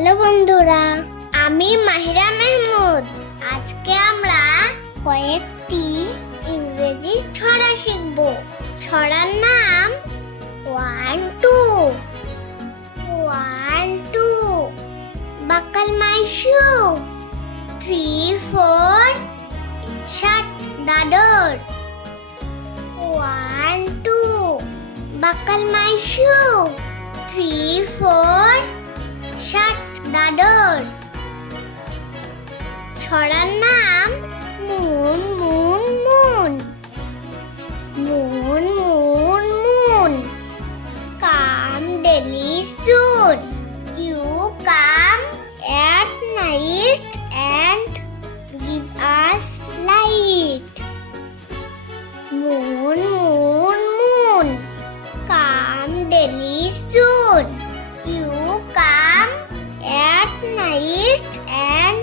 হ্যালো বন্ধুরা, আমি মাহিরা মেহমুদ। আজকে আমরা কয়েকটি ইংরেজি ছড়া শিখব। ছড়ার নাম 1 2। Buckle my shoe. 3 4 shut the door. 1 2 Buckle my shoe. 3 4 shut the door. ছড়ার নাম moon moon moon. Moon moon moon come daily soon. You come at night and give us light. Moon moon moon come daily soon. You come at night and